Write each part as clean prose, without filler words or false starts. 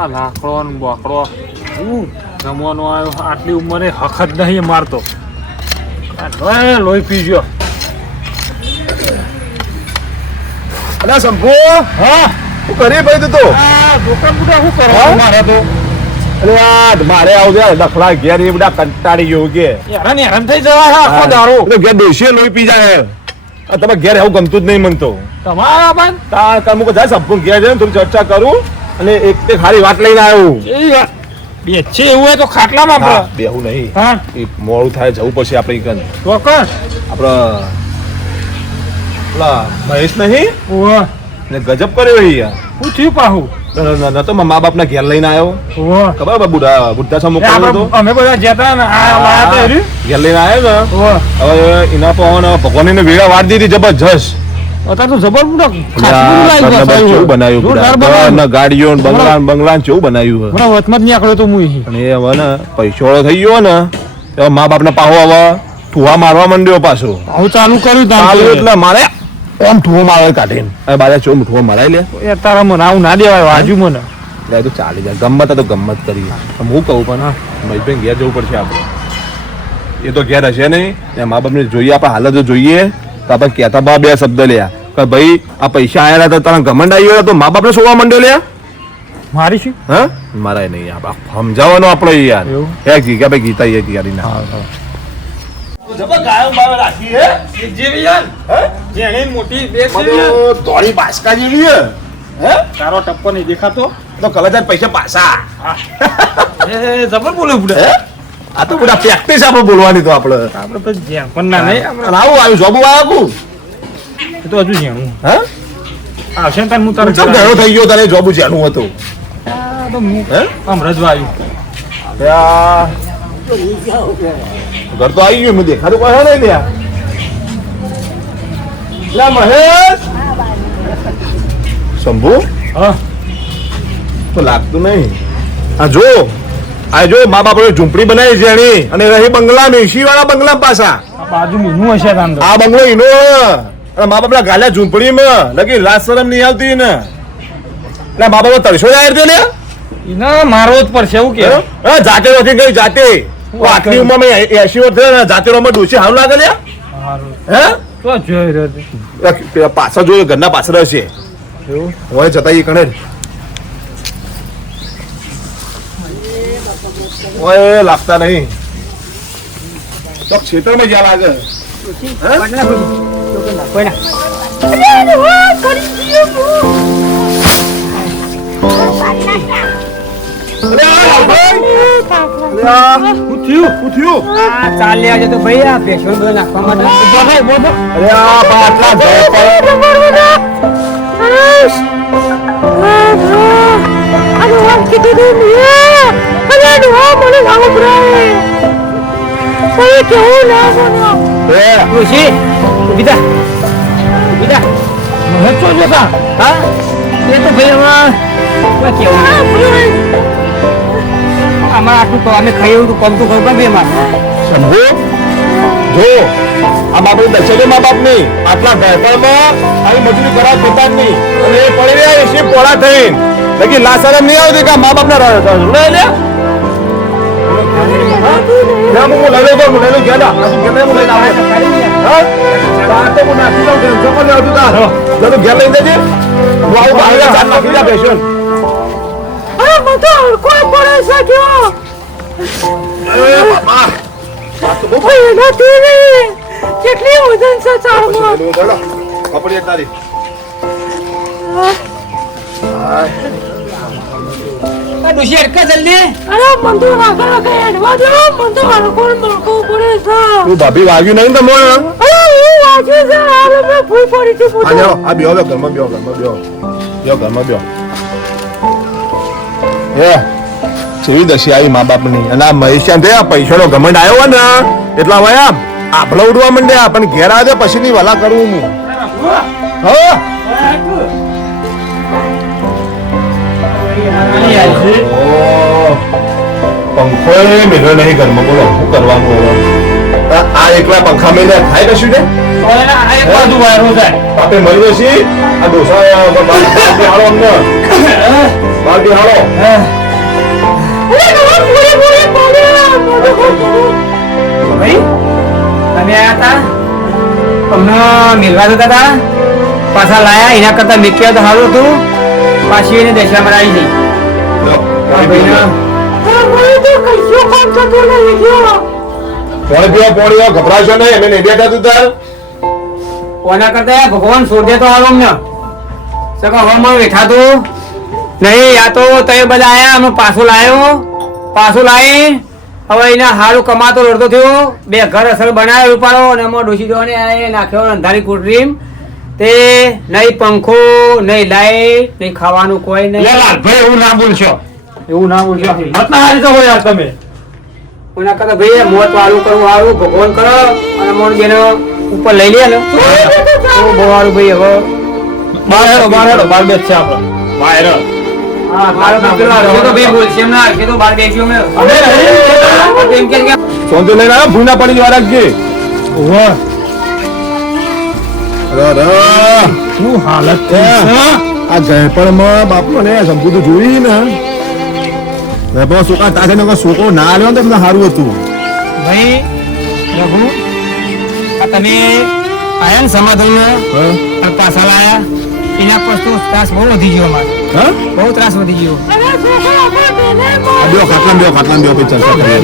આ લાકડો ને બોકડો જમવાનો આવ્યો આટલી ઉંમરે હક જ નહીં મારતો લોહી પી ગયો. અલા શંભુ હા શું કરી ભાઈ તું તો દુકાન બધા શું કરો મારે તો અરે યાર મારે આવજે લખલા ઘેર એ બધા કંટાળી ગયો કે હેરાન થઈ જવા આખો દારૂ એટલે ઘેર ડોશીએ લોહી પી જાય તમે ઘેર એવું ગમતું જ નહીં મનતો તમારા પણ તાર કામ જાય સંપૂર્ણ ઘેર જઈને થોડી ચર્ચા કરું અને એક તે ખાલી વાત લઈને આવ્યો એ વાત બે છે એવું હોય તો ખાટલામાં આપણે બેહું નહીં હા એ મોડું થાય જવું પડશે આપણે ઈકન ચોક્કસ આપણે પેલા મહેશ નહીં ઓહ ને ગજબ કર્યો યાર શું થયું પાહું ન તો મા બાપ ના ઘેર લઈને આવ્યો ઓહ ખબર બુઢા સમૂહ હતો અમે બધા જતા ને આ વાત એરી ઘેર લઈને આવ્યો ને ઓહ હવે એના પણ ભગવાનની વેળા વાળ દીધી જબરજસ્ત અત્યારે તો જબર કેવું બનાવ્યું ગાડીઓ બંગલા કેવું બનાવ્યું મને વચમાં જ નીકળ્યો તો હું અને એ હવે ને પૈસો થઈ ગયો ને તો મા બાપ ને પાહો હવે ઠુવા મારવા માંડ્યો પાછો હું ચાલુ કર્યું ચાલુ એટલે મારે એમ ઠુવો મારવા કાઢીને હવે બાજા ચો ઠુવો મરાઈ લે એ તારા મને આવું ના દેવાય વાજુ મને લે તો ચાલી જાય ગમત તો ગમત કરી હું કહું પણ હા મહેશભાઈ ઘેર જવું પડશે આપણે એ તો ઘેર હશે નહીં મા બાપ ને જોઈએ આપણે હાલત જો જોઈએ તો આપણે કહેતા બા બે શબ્દ લ્યા કે ભાઈ આ પૈસા આયેલા તો તારા ઘમંડ આવી તો મા બાપ ને સોવા માંડ્યો લ્યા મારી શું હા મારાય નહીં આપણે સમજાવવાનો આપણે યાર એવું? એક જીગા ભાઈ ગીતા એ કરી ના ગાયો બાયો રાખી હે જેવી યાર જેણી મોટી બે તોરી બાસકા જેવી હે હે તારો ટપ્પો નહીં દેખાતો તો કલજાત પૈસા પાછા એ જબર બોલે બુડા હે આ તો બધા પ્રેક્ટિસ આપણે બોલવાની તો આપણે આપણે તો જ્યાં પણ ના નહીં અને આવું આવ્યું જોબુ આવ્યું એ તો હજુ જ્યાં હે આવશે ને તાર હું તારો ચમ ઘણો થઈ ગયો તને જોબુ જેનું હતું તો હું હે આમ રજવા આવ્યું યા ઘર તો આવી ગયું મને દેખાતું કોઈ હે નહીં લ્યા મહેશ શંભુ હા તો લાગતું નહીં આ જો આ જો મા બાપ ઝૂંપડી બનાવી છે એની અને રહી બંગલા મેસી વાળા બંગલા પાછા આ બાજુ મીનું હશે તાર અંદર આ બંગલો ઈનો અને મા બાપ ગાલ્યા ઝૂંપડીમાં લગી લાજ શરમ નહીં આવતી ને એટલે મા બાપ તરસો જાય છે લે એને મારવો જ પડશે એવું કે જાતે નથી ગઈ જાતે આટલી ઉંમર 80 વર્ષ થયા ને જાતે રોમાં ડોસી હાલ લાગે લે હે તો જોઈ રહ્યો પેલા પાછળ જોયો ઘરના પાછળ હશે એવું હોય જતા એ કણે ઓય લાગતા નહીં તો ક્ષેત્રમાં જ્યાં લાગે ચાલ્યા છે તો ભાઈ આ પેશો નાખવા માટે અરે આ બાટલા અમારે આટલું તો અમે ખાઈ એવું કોમ તો ખબર બે મારે શંભુ જો આ બાપુ દર્શકે મા બાપ નહીં આટલા ભેટરમાં આવી મજૂરી કરાવ થતા જ નહીં અને એ પડી રહ્યા એસી પોળા થઈને લેકિન લાસારમ નહીં આવતી કે મા બાપને લઈ લે ના હું લઈ લઉં ગયા ના તું કેને હું લઈને આવે હા આ તો હું નાખી દઉં જો કોને આવતું તાર જો ઘેર લઈ દેજે હું આવું બહાર ચાલ નાખી જા પેશન્ટ કોઈ પડે છે કેવો એ બાપા ઓય નથી નહીં કેટલી વજન છે ચારમાં કપડી તારી આ ડુસી અડકા જલ્દી અરે મન તો આગળ આગળ હેડવા દો મન તો હરકોળ મળકો પડે છે તું ભાભી વાગ્યું નહીં તમને અરે હું વાજે છે હાલ મેં ભૂલ પડી હતી આ પૂછો જાઓ આ બેહો ઘરમાં બેહો હે જેવી દશી આવી મા બાપની અને આ મહેશ્યાન થયા પૈસાનો ઘમંડ આવ્યો ને એટલા વયા આભલા ઉડવા માંડ્યા પણ ઘેર આવે પછી ની વલા કરવું હું હા પંખો મેળ્યો નહીં ઘરમાં બોલો શું કરવાનું આ એકલા પંખા મેળ્યા થાય કશું ને આપણે મળીએ છીએ આ ડોસા બાર હાલો અમને બાર હાલો ભાઈ તમે આયા હતા અમને મિલવા જતા હતા પાછા લાયા એના કરતા મેક્યા તો સારું હતું પાછી એને દશામાં આવી ગઈ પોણી ગભરાશો નહીં અમે નહીં બેઠા તું તાર કોના કરતા ભગવાન છોડે તો હાલો અમને સગા હવામાં બેઠાતું નહીં યા તો તમે બધા આયા અમે પાછો લાવી હવે એના હારું કમાતો રડતો થયો બે ઘર અસર બનાવ્યો રૂપાળો અને એમાં ડોસી દોને નાખ્યો અંધારી કુટરીમ તે નહીં પંખો નહીં લાઈટ નહીં ખાવાનું કોઈ નહીં ભાઈ એવું ના બોલશો હિંમત ના હારી તો હોય યાર તમે કોના કરતા ભાઈ મોત વાળું કરવું સારું ભગવાન કરો અને મોણ જેને ઉપર લઈ લે ને તો બહુ સારું ભાઈ હવે બાર હેડો બાર બેસ છે આપણે બાર હા મારો તો પેલો હર્ષો તો ભાઈ બોલશે એમ ના હર્ષે તો બાર બેસ્યો મેં એમ કે સોંતો લઈને આવ્યો ભૂના પડી જવા રાખજે શું હાલત છે આ જયપણમાં બાપુ ને સંપૂર્ણ જોઈ ને વૈભવ છોકરા તાસે છોકરો ના આવ્યો ને તમને સારું હતું ભાઈ રઘુ આ તમે આયા ને સમાધાનમાં અને પાછા લાયા એના પર તો ત્રાસ બહુ વધી ગયો અમારે હા બહુ ત્રાસ વધી ગયો બેઓ ખાટલા બેઓ પછી ચર્ચા કરીએ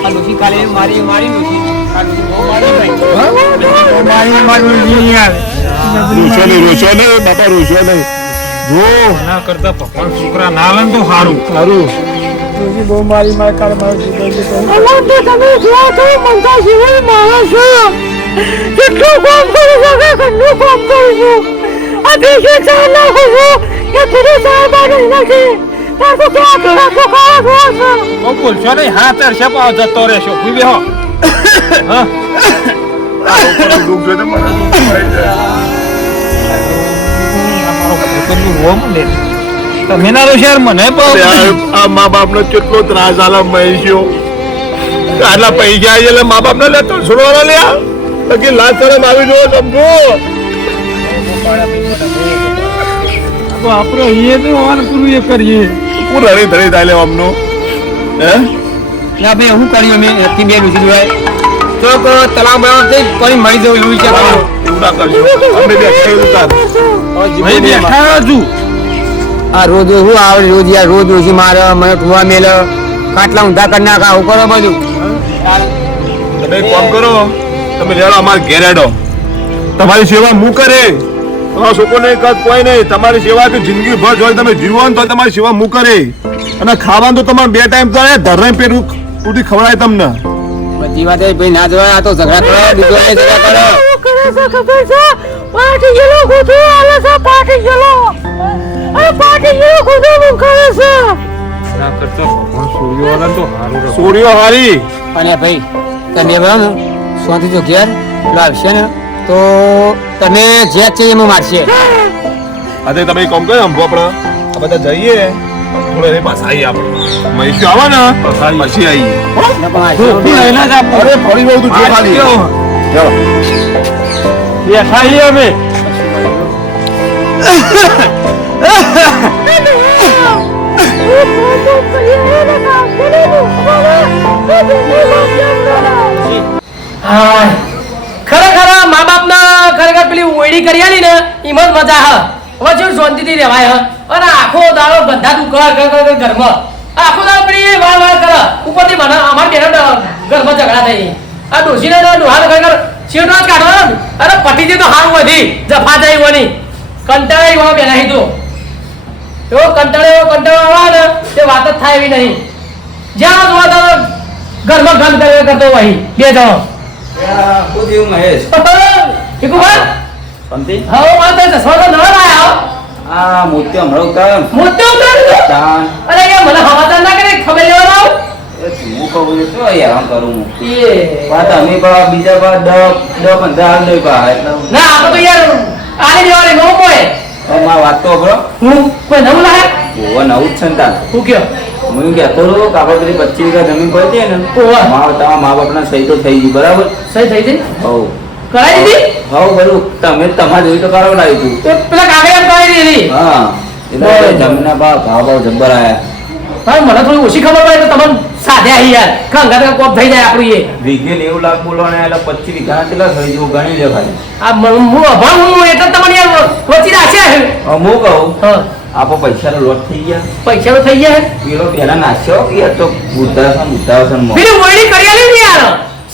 આ ડોશી કાલે મારી ડોશી આ ડોશી બહુ મારી રોશો નહીં બાપા રોશો નહીં જો ના કરતા ભગવાન છોકરા ના લે તો સારું કેટલું કામ કરી શકે ઘરનું કામ કરું છું આ દેશે ચાર લાખ છું કે ફરી ચાર બાજુ નથી તાર તો ક્યાં કેવા તો ખાવા છો બોલશો નહીં હા તાર શપા જતો રહેશો ભૂઈ બેહો હા દુઃખ જોઈને મને દુઃખ થઈ જાય. તમે ના રો શહેર મને આ મા બાપ નો કેટલો ત્રાસ આલા મહેશ્યો આટલા પૈસા એટલે મા બાપ ને લેતો છોડવાના લ્યા બાકી લાજ શરમ આવી જો સમજો તો આપણે એ તો પૂરું એ કરીએ હું રડી ધડી થાય લે અમનો હે ના ભાઈ હું કર્યું મેં એથી બે રૂસી જોવાય તો તલાવ બનાવ થઈ કોઈ મળી જવું એવું વિચાર કરો એવું ના કરજો અમે બેઠા ઉતાર ભાઈ બેઠા છું આ રોજ હું આવે રોજ યાર રોજ રોજી મારે મને ટુવા મેલ કાટલા ઊંધા કરી નાખા આવું કરો બધું તમે એક કામ કરો તમે લેડો અમાર ઘેર હેડો તમારી સેવા હું કરે તમારા છોકરોને કદ કોઈ નહીં તમારી સેવા તો જિંદગી ભર જોઈ તમે જીવો ને તો તમારી સેવા હું કરે અને ખાવાનું તો તમારે બે ટાઈમ તો ધરને પેટ પૂરી ખવડાય તમને બધી વાત ભાઈ ના જવાય આ તો ઝઘડા કરો બીજો ને ઝઘડા કરો પાર્ટી ગેલો ગોતો આલે છે પાર્ટી ગેલો આ પાર્ટી ગેલો ગોતો મું કરે છે ના કરતા ભગવાન સૂર્યો વાળા તો સારું રહે સોરીઓ હારી અને ભાઈ તમે બરાબર સોથી જો ઘેર લાવશે ને તો તમે જે છે એમાં મારશે આજે તમે એક કામ કરો અંબો આપણે આ બધા જઈએ થોડે એની પાસે આવીએ આપણે મહેશી આવે ને પછી આવીએ અરે ફરી બહુ તું જો ખાલી ચાલો બેઠા છીએ અમે ખરેખર મા બાપ ના ખરેખર પેલી ઓયડી કરી આલી ને એમાં જ મજા હ હવે જો શાંતિથી રહેવાય હ અને આખો દાડો બધા તું ઘરમાં આખો દાડો પેલી વાર કરે ઉપરથી મને અમાર બેનો ઘરમાં ઝઘડા થઈ આ ડોસીને ડોહાને ખરેખર શેઠો જ કાઢવાનો અરે પટીથી તો હારું વધી જફા જાય વની કંટાળી વાળો બેના હીધો એવો કંટાળો આવે ને તે વાત જ થાય એવી નહીં જ્યાં જોવા તો ઘરમાં ગંધ કર્યો કરતો વહી બે જણો મહેશ ઈકુભાઈ શાંતિ હવે વાત છે સવાલ ન લાયા આ મોતી હમણાં ઉતાર મોટો ઉતાર ચાન અરે યાર મને હવાદાર ના કરે ખબર લેવા આવ હું કહું છું શું હેરાન કરું હું એ વાત અમે બા બીજા બા 10 15 હાલ દઈ બા એટલે ના આ તો યાર આને દેવાને નો કોઈ માર વાત તો બરો હું કોઈ નવું લાયા ઓવા નવું જ છે ને તાર હું કયો હું કહેતો હતો કે આપણે પેલી 25 વીઘા જમીન પડી હતી ને ઓવા. તમારા મા બાપના સહી તો થઈ ગઈ બરાબર સહી થઈ ગઈ હવ કરાવી દીધી હવ બધું તમે તમારે જોઈ તો કરાવડાવી તું તો પેલા કાગળ કરાવી દીધી હા એટલે જમીનના ભાવ જબ્બર આયા હા મને થોડી ઓછી ખબર પડે તો તમને સાધ્યા અહીં યાર ખંગા કોપ થઈ જાય આપણું એ વીઘે 90 લાખ બોલો ને એટલે 25 વીઘા કેટલા થઈ ગયું ગણી લે ભાઈ આ હું અભાવ હું એટલે તમને યાર વચ્ચે રાખ્યા છે હું કહું હા આપો પૈસાનો લોટ થઈ ગયા પૈસા તો થઈ ગયા પેલો પહેલા નાખ્યો કે આ તો વૃદ્ધાશ્રમ પેલી ઓયડી કરી આલી ને યાર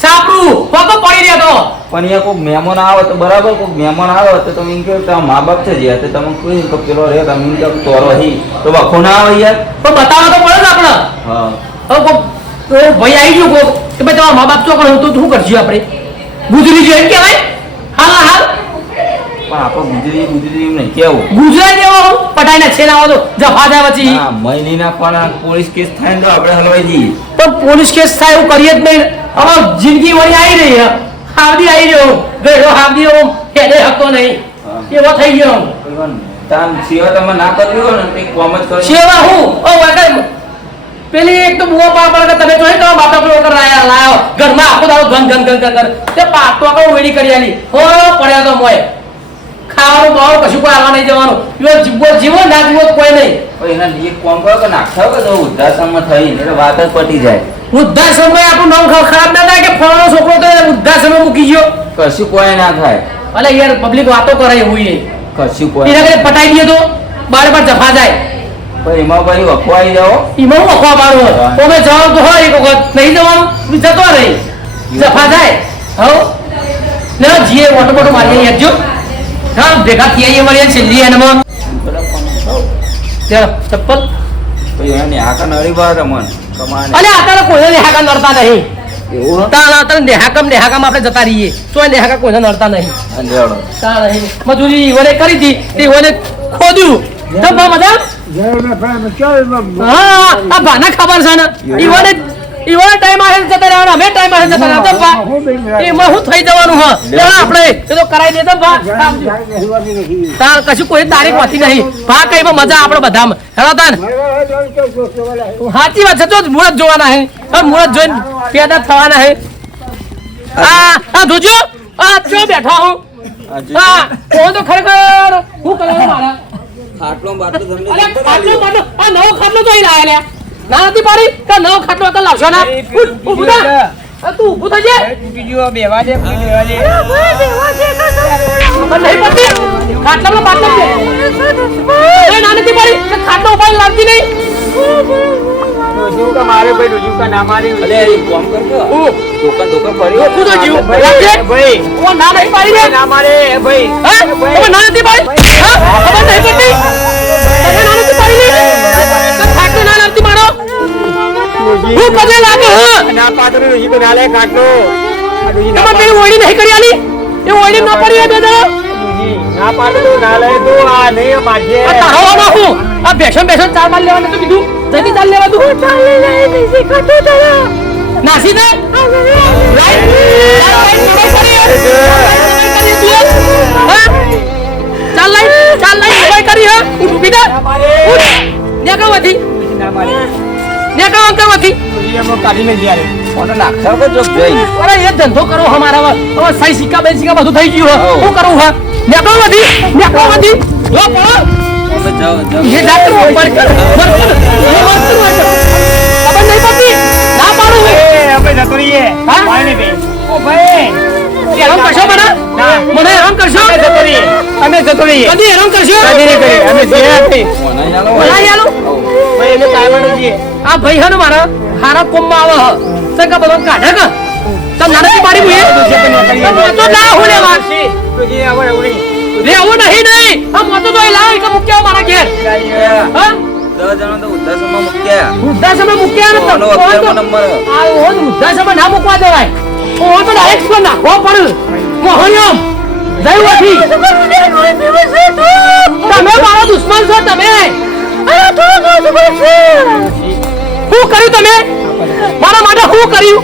સાપરું કોકો પડી રહ્યો તો પણ અહીંયા કોઈ મહેમાન આવે તો બરાબર કોઈ મહેમાન આવે તો તમે એમ કહો તમારા મા બાપ છે જ્યાં તો તમે કોઈ તો પેલો રે તમે એમ કહો તોરો હી તો વખો ના આવે યાર પણ બતાવવા તો પડે ને આપણે હા હવે કોક તો ભાઈ આવી ગયો કોક કે ભાઈ તમારા મા બાપ ચોકડ તો શું કરશું આપણે ગુજરી જોઈએ એમ કહેવાય હાલ હાલ પણ આપણે ગુજરી એમ નહીં કેવું ગુજરાત જેવો પટાઈને છેના આવો તો જફા જાય પછી હા મહિના પણ પોલીસ કેસ થાય ને તો આપણે હલવાઈ જઈએ પણ પોલીસ કેસ થાય એવું કરીએ જ નહીં હવે જિંદગી વળી આવી રહી છે હાવડી આવી રહ્યો ગયો હાવડી એવો હેડે હકતો નહીં એવો થઈ ગયો તાન સેવા તમે ના કરવી હોય ને તે કોમ જ કરી સેવા હું ઓ વગર પેલી એક તો બુआ પાપડ કે તમે જોઈ તો બાપા પર ઓટર લાયો ઘરમાં આખો દાડો ગન ગન ગન ગન કર તે પાટો આખો વેડી કરી આલી હો પડ્યા તો મોય ખાવાનું બાવ કશું કોઈ આવવા નહીં જવાનું યો જીવો ના જીવો કોઈ નહીં પણ એના એક કોમ કરો કે નાખતા હોય તો વૃદ્ધાશ્રમમાં થઈ એટલે વાત જ પટી જાય વૃદ્ધાશ્રમમાં આપણું નામ ખરાબ ના થાય કે ફલાણો છોકરો તો વૃદ્ધાશ્રમમાં મૂકી ગયો કશું કોઈ ના થાય અલે યાર પબ્લિક વાતો કરે એવું એ કશું કોઈ એના કરે પટાઈ દે તો બાર બાર જફા જાય પણ એમાં પછી વખવાઈ જાઓ એમાં હું અખવા મારું હોય તો મેં જવાબ તો હોય એક વખત નહીં જવાનું જતો રહી જફા જાય હવ ને જીએ ઓટો મોટો મારી યાર હા ભેગા થયા એ મળીએ છેલ્લી એનામાં ત્યાં ચપ્પલ પછી એને આકા નળી બાર રમણ કમાને અલે અત્યારે કોઈને નેહાકા નડતા નહીં એવું અત્યારે નેહાકામ આપણે જતા રહીએ તો નેહાકા કોઈને નડતા નહીં લેવડો તા નહીં મજૂરી ઈવોને કરી હતી તે ઈવોને ખોદ્યું તો બધા હા આ બાના ખબર છે ને ઈવોને ટાઈમ આવે જતા રહેવાનો અમે ટાઈમ આવે જતા રહેતા બા એમાં હું થઈ જવાનું હા લેવા આપણે એ તો કરાઈ દેતા બા તાર કશું કોઈ તારીખ હોતી નહીં ભા કઈમાં મજા આપણે બધામાં હેલો તાન સાચી વાત છે તો મુહૂર્ત જોવાના હે મુહૂર્ત જોઈને પેદા થવાના હે આ જોજો આ ચો બેઠા હું હા કોણ તો ખરેખર હું કરાવે મારા ખાટલો બાટલો તમને અરે ખાટલો બાટલો આ નવો ખાટલો તો અહીં લાયા લે ના નથી પાડી કે નવો ખાટલો તો લાવશો ના ઊભું થા તું ઊભું થઈ જા બેવા દે પણ નહીં પડતી ખાટલામાં બાટલો છે એ ના નથી પાડી કે ખાટલો ઉપાડી લાવતી નહીં મારે ભાઈ રોજુ કા ના મારી અલે એક કામ કરજો દુકાન પડી તું તો જીવ ભાઈ ઓ ના નહીં પાડી રે ના મારે ભાઈ હા તમે ના નથી પાડી હા ખબર નહીં પડતી તમે ના નથી પાડી રે તો ખાટલો ના લાવતી મારો હું કદે લાગે હા ના પાત્ર રોજુ તો ના લે કાટલો તમે પેલી ઓળી નહીં કરી આલી એ ઓળી ના પડી બે દો ના પાત્ર ના લે તો આ નહીં માજે આ તારવાનો હું આ બેસન ચાર માલ લેવાનું તો કીધું જલ્દી ચાલ લેવા તું ચાલ લે નહીં ખાટો તારા નાસી દે ચાલ લઈ કરી હે ઉભી દે ને કાવથી ને કાવથી કાઢીને જ્યારે કોને નાખતા કે જો જઈ અરે એ ધંધો કરો હમારા હવે સહી સિક્કા બે સિક્કા બધું થઈ ગયું હે હું કરું હા ને કાવથી લો પડો અમે જાઓ ये जाकर मोबाइल कर खबर नहीं पड़ती ना पाड़ू અમે જતો રહીએ હા? પાણી પી ઓ ભાઈ હેરાન કરશો મને હેરાન કરશો અમે જતો રહીએ કદી હેરાન કરશો કદી નહીં કરીએ અમે જે હતી કોના ચાલો બોલાઈ આલો ભાઈ અમે કાયવાનું છીએ આ ભાઈ હે ને મારા હારા કોમમાં આવે હ સકા બધો કાઢે કે તમ નાની પાડી મુએ તો ના હોલે વાસી તો જે આવે એવું નહીં રે આવો નહીં આ મોતો તો લાવ કે મુક્યા મારા ઘેર હા 10 જણા તો ઉદ્ધાસમાં મૂક્યા વૃદ્ધાશ્રમ મૂક્યા ને કોનો 11મો નંબર આ ઓન વૃદ્ધાશ્રમ ના મૂકવા દેવાય ઓ તો ડાયરેક્ટ પર નાખવો પડે મોહનિયમ જય વઠી તમે મારો દુશ્મન છો તમે શું કર્યું તમે મારા માટે શું કર્યું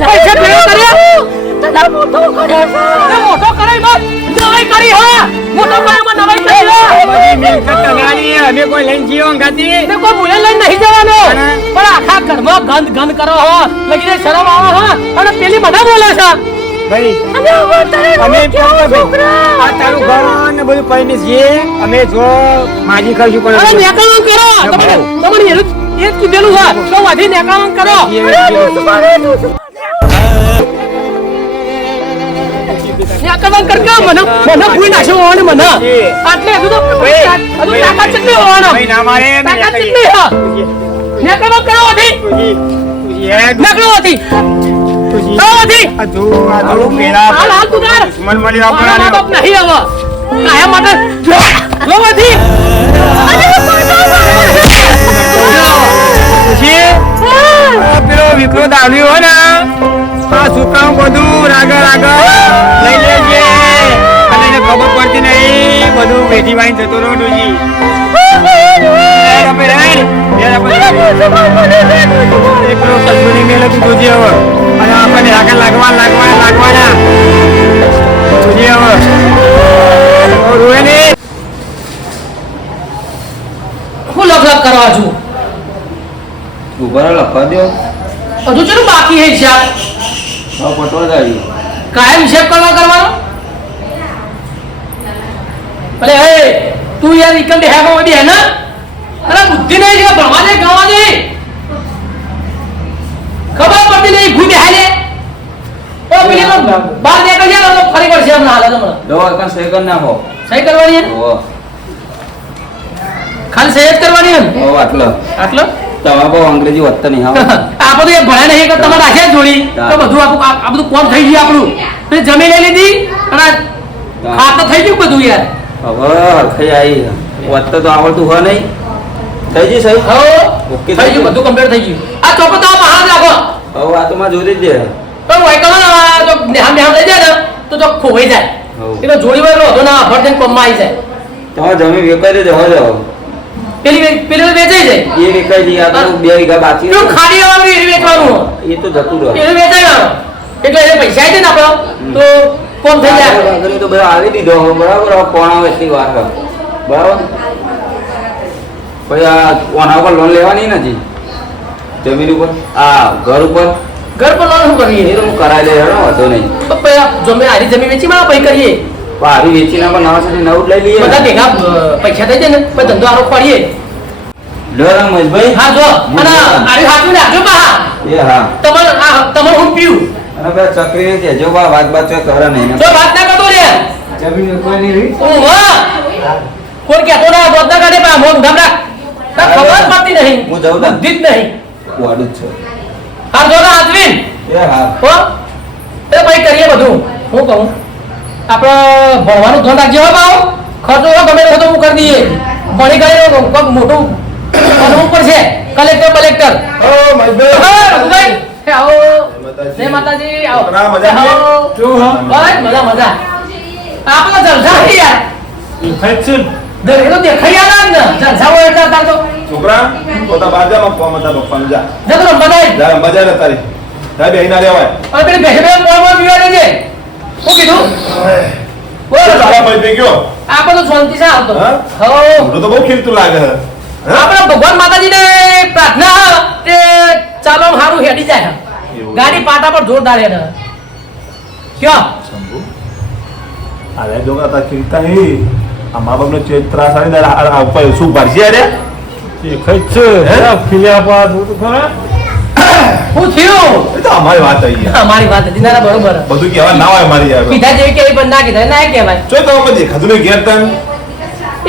પૈસા ભેગા કર્યા મોટો કરે બસ નવાઈ કરી હા મોટો કર્યો નવાઈ કરી મિલકત તમારી અમે કોઈ કોઈ લઈને જીવો અંગાતી એને કોઈ ભૂલે લઈને નહીં જવાનો પણ આખા ઘરમાં ગંધ ગંધ કરો હો લગીને શરમ આવે હો અને પેલી બધા બોલે છે ભાઈ અમે આ તારું ઘર ને બધું કહીને છીએ અમે જો માજી ખાઈશું પણ અરે નેકામ કરો તમારે એ જ કીધેલું છે તો વાધી નેકામ કરો નેકામ કરકે મને ભૂઈ નાખ્યો હોવાનો મને આટલે હજુ તો તાકાત કેટલી હોવાનો ભાઈ ના મારે તાકાત કેટલી હો નેકામ કરો વાધી નેકળો વાધી હાલ હાલ તું તાર મારા મા બાપ નહીં હવે કાયા માટે જો વાધી પેલો વિકલો દાવલ્યો હોય ને આ સુકામ બધું રાગા રાગા લઈ લેજે અને એને ખબર પડતી નહીં બધું વેઠી વાઈને જતો રહો ડોજી એકલો કલ્પની મેલે તું જોજે હવે અને આપણને રાગા લાગવાના જોજે હવે રોએ નહીં હું લખ કરવા છું ઉભા લખવા દો હજુ ચેલું બાકી હે હિસાબ પટોળ ગાડી કાયમ હિસાબ કરવાનો અરે હે તું યાર ઇકમ બે હેગો બધી હે ને અરે બુદ્ધિ નહીં છે ભણવા દે ગાવા દે ખબર પડતી નહીં ભૂઈ બેહાય લે ઓ પેલી તો બહાર નીકળ જા તો ફરી પડશે હમણાં હાલે તમને દો એકન સેકન્ડ નાખો સહી કરવાની હે ઓ ખાલી સહી જ કરવાની હે ઓ આટલો આટલો તમારે બહુ અંગ્રેજી વધતા નહીં હા આ બધું એ ભણ્યા નહીં કે તમારે રાખ્યા જોડી તો બધું આ બધું કોમ થઈ ગયું આપણું પછી જમી લઈ લીધી અને ખાતા થઈ ગયું બધું યાર હવે હરખાઈ આવી વધતા તો આવડતું હોય નહીં થઈ ગઈ સહી હો ઓકે થઈ ગયું બધું કમ્પ્લીટ થઈ ગયું આ ચોકો તો હાથ રાખો હવે આ તો માં જોઈ જ તો વાય કરો તો નેહામ લઈ જાય ને તો ખોવાઈ જાય હવ. એ તો જોડી વાળો હતો ના ફરજન કોમમાં આવી જાય તમારે જમીન વેપારી જ હોય જાવ પેલી તો વેચાઈ જાય એ વેચાઈ જઈએ આ તો 2 વીઘા બાકી તો ખાડી આવવાનું એ વેચવાનું એ તો જતું રહે એ વેચાઈ એટલે એને પૈસા આવી જાય ને આપણો તો કોમ થઈ જાય આગળ તો બધા આવી દીધો હવે બરાબર હવે પોણા એટલી વાર હવે બરાબર પછી આ ઓના ઉપર લોન લેવાની નથી જમીન ઉપર આ ઘર ઉપર ઘર પર લોન શું કરીએ એ તો હું કરાવી લે હેડો વાંધો નહીં તો પેલા જમે આરી જમીન વેચી માં પૈ કરીએ પણ હારી વેચીને પણ નવા સાથે નવું જ લઈ લઈએ બધા ભેગા પૈસા થઈ જાય ને પછી ધંધો આરો પાડીએ લો રમેશભાઈ હા જો અને આરી હાથું રાખજો પા એ હા તમારે હું પીવું અને બે ચકરીને કહેજો બા વાત ચોય કરે નહીં જો વાત ના કરતો રે જમીન વેચવાની રહી કોણ કહેતો ના દોત ના કાઢે પા મોં ધમ રાખ તાર ખબર પડતી નહીં હું જાઉં તા બુદ્ધિ જ નહીં વાડું જ છે હા જો ના હાથવીન એ હા હો એ ભાઈ કરીએ બધું હું કહું આપણે ભણવાનું ધ્યાન રાખજો હો બાવ ખર્ચો ગમે તે હું કરી દઈએ ભણી ગઈ કોઈક મોટું બનવું પડશે કલેક્ટર ઓ મહેશભાઈ રઘુભાઈ આવો જય માતાજી આવો છોકરા, મજા છે? આવો. બસ મજા આપણે જલસા છે યાર દરેક તો દેખાઈ આલા ને જલસા હોય એટલે તાર તો છોકરા પોતા બાજામાં કોમ હતા પપ્પાને જા જતો રમવા જાય જા મજા ને તારી જા બેહી ના રહેવાય અને પેલી બેસે બે મોર પીવા દેજે શું કીધું બોલ તારા ભાઈ ભઈ ગયો આપણે તો શાંતિ છે આવતો હા? હો મોઢું તો બહુ ખીલતું લાગે હે. આપણે ભગવાન માતાજીને પ્રાર્થના તે ચાલો હારું હેડી જાય એવું. ગાડી પાટા પર જોરદાર હેડે ક્યાં શંભુ અરે જોગા તા ખીલતા હે આ મા બાપને ત્રાસ આવીને આ ઉપર શું ભરશે અરે હું થયું એ તો અમારી વાત આવી યાર અમારી વાત હતી ના બરોબર બધું કહેવા ના હોય મારી યાર કીધા જેવી કેવી પણ ના કીધા ના કહેવાય જોઈ તો અમે દેખાતું નહીં ઘેર તન એ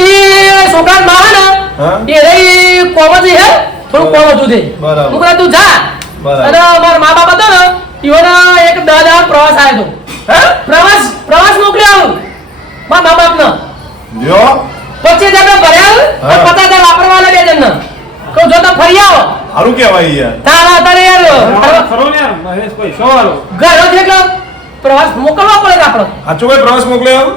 છોકરા માં હે હા? ને એ રહી કોમજી હે થોડું કોમ હતું તે બરાબર. હું કહું તું જા બરાબર. અને મારા મા બાપ હતા ને ઈવોના એક દાદા પ્રવાસ આવ્યો હતો પ્રવાસ મોકલ્યો મારા મા બાપ નો જો 25,000 ભર્યા હા. 50,000 વાપરવાના બે જણ કહું જો તમે ફરી આવો સારું કહેવાય યાર તારા અત્યારે યાર ખરો ને યાર મહેશભાઈ શું હાલો ઘર જ એટલો પ્રવાસ મોકલવા પડે આપણો સાચું ભાઈ પ્રવાસ મોકલ્યો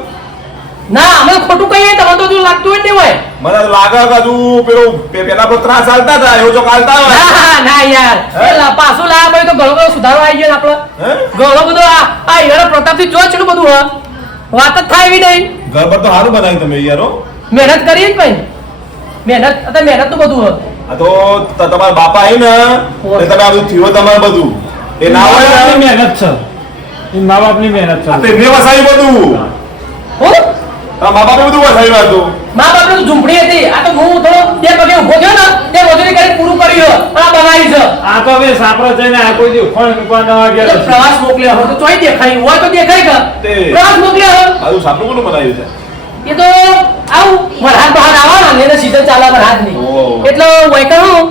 ના અમે ખોટું કહીએ તમને તો જો લાગતું હોય ને હોય મને તો લાગે કે તું પેલું પેલા પર ત્રાસ ચાલતા હતા એવું જો ચાલતા હોય ના યાર પેલા પાછું લાયા ભાઈ તો ઘણો બધો સુધારો આવી ગયો ને આપણો હે? ઘણો બધો આ હીરા પ્રતાપથી જો ચેટલું બધું હ વાત જ થાય એવી નહીં ઘર પર તો સારું બનાવ્યું તમે યાર હો. મહેનત કરીએ જ ભાઈ મહેનત અત્યારે મહેનત તો બધું હોય. આ તો તમારા બાપા આવી ને એટલે તમે આ બધું થયું તમારે બધું એ ના હોય મા-બાપની ને મહેનત છે એ મા-બાપની મહેનત આ તો છે એમને વસાવી બધું હું તારા મા બાપે બધું વસાવ્યું હતું મા બાપની તો ઝૂંપડી હતી. આ તો હું થોડો બે પગે ઊભો થયો ને તે મજૂરી કરી પૂરું કર્યું આ બનાવી છે. આ તો હવે સાપરો જઈને આ કોઈ દી ફોન મૂકવા ન વાગ્યા એટલે પ્રવાસ મોકલ્યો હોય તો ચોય દેખાય હોય તો દેખાય કે તે- પ્રવાસ મોકલ્યો હોય. આ તો સાપનું કોનું બનાવ્યું છે એ તો આવું વરસાદ બહાર આવવાના ને એને સીઝન ચાલે વરસાદની. ઓહ. એટલે વૈકણું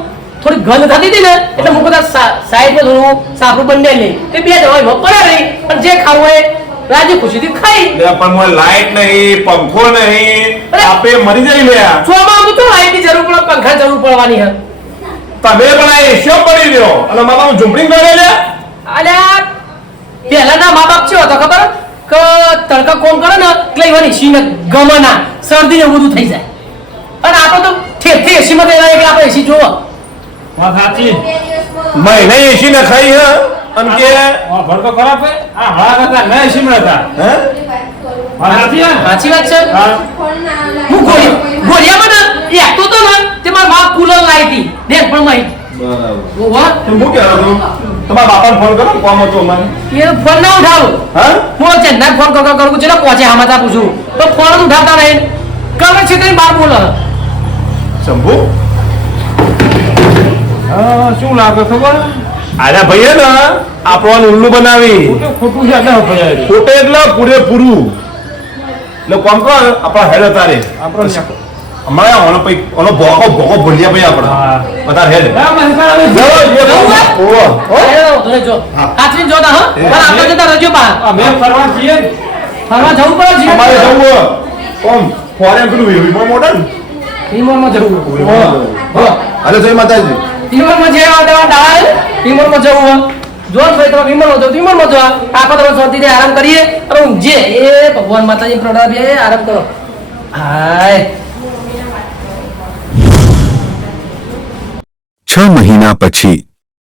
થોડી ગંધ થતી હતી ને એટલે હું બધા સાઈડમાં થોડું સાપરું બંને લઈ તે બે દવાઈ પડે નહીં પણ જે ખાવું હોય રાજી ખુશીથી ખાઈ. એટલે પણ મને લાઈટ નહીં પંખો નહીં અરે! આપે મરી જાય લ્યા ચોમામાં તો લાઈટની જરૂર પડે પંખા જરૂર પડવાની હે. તમે પણ આ એશિયો પડી રહ્યો અને મા બાપ ઝૂંપડી કરે લ્યા અલ્યા પહેલાના મા બાપ કેવો હતો ખબર કે તડકા કોમ કરે ને એટલે એવાની એસી ને ગમે ના શરદી ને બધું થઈ જાય. અને આપણે તો ઠેઠથી એસીમાં રહેલા એટલે આપણે એસી જોવો. વાત સાચી મહિને એસી ને ખાઈ હે અને કે આ ભડકો ખરાબ છે આ હળા કરતા ન શીમળતા હે વાત સાચી હે? સાચી વાત છે. હા. હું ગોળિયામાં ને એ એકતો તો ને તે મારા બાપ કુલર લાવી હતી ને પણ મારી બરાબર વાહ તો હું કહેતો હતો તમારા બાપાને ફોન કરો ને કોમ હતો અમારે એ ફોન ના ઉઠાવું. હા હું ચેન્નાઈ ફોન કરું છે ને પહોંચે આમાં પૂછું તો ફોન જ ઉઠાવતા નહીં ગમે છે તેની બાર બોલો. શંભુ હા, શું લાગે ખબર આજા ભાઈએ ને આપણને ઉલ્લુ બનાવી ખોટું ખોટું છે એટલે ભજાય ખોટે એટલે પૂરેપૂરું એટલે કોમ કર આપણા હેડ તારે આપણે હમણાં ઓનો પૈ ઓનો ભોગો ભૂલ્યા ભાઈ આપણા હા. બધા હેડ ના મહેસાણા હવે જવું હે? ઓહો જો કાચરીને જોતા હા પણ આપણે જતા રહેજો બહાર અમે ફરવા છીએ ને. ફરવા જવું પડે છે. અમારે જવું હોય કોમ ફોરેન પેલું વિમો મોડલ ઈમોરમાં જવું અરે જય માતાજી ઈમોરમાં જે દાવા ઈમોરમાં જવું હોય જો ભાઈ તમે ઈમોરમાં જાવ ઈમોરમાં જો આપણે તમે શાંતિથી આરામ કરીએ અને ઊંઘીએ એ ભગવાન માતાજી પ્રણામ બે આરામ કરો. હાય 6 મહિના પછી